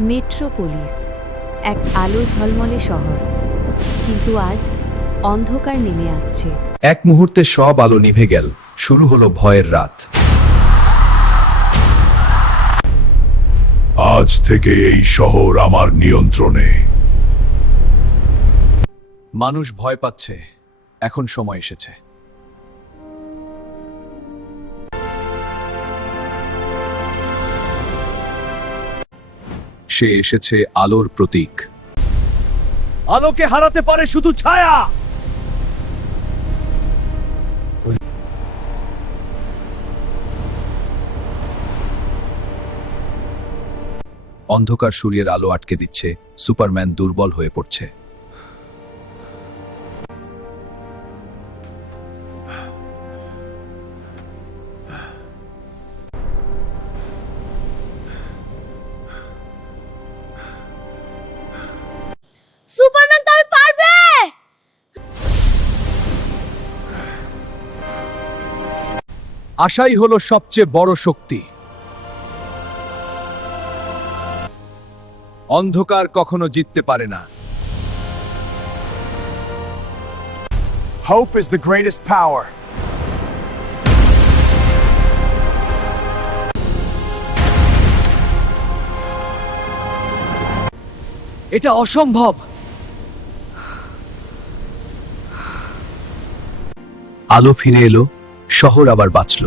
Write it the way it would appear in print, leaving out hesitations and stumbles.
Metropolis, এক আলো ঝলমলে শহর, কিন্তু আজ অন্ধকার নেমে আসছে। এক মুহূর্তে সব আলো নিভে গেল, শুরু হলো ভয়ের রাত। আজ থেকে এই শহর আমার নিয়ন্ত্রণে। মানুষ ভয় পাচ্ছে, এখন সময় এসেছে। সে এসেছে আলোর প্রতীক। আলোকে হারাতে পারে শুধু ছায়া। অন্ধকার সূর্যের আলো আটকে দিচ্ছে, সুপারম্যান দুর্বল হয়ে পড়ছে। সুপারম্যান তবে পারবে। আশাই হলো সবচেয়ে বড় শক্তি। অন্ধকার কখনো জিততে পারে না। Hope is the greatest power. এটা অসম্ভব। আলো ফিরে এলো, শহর আবার বাঁচল।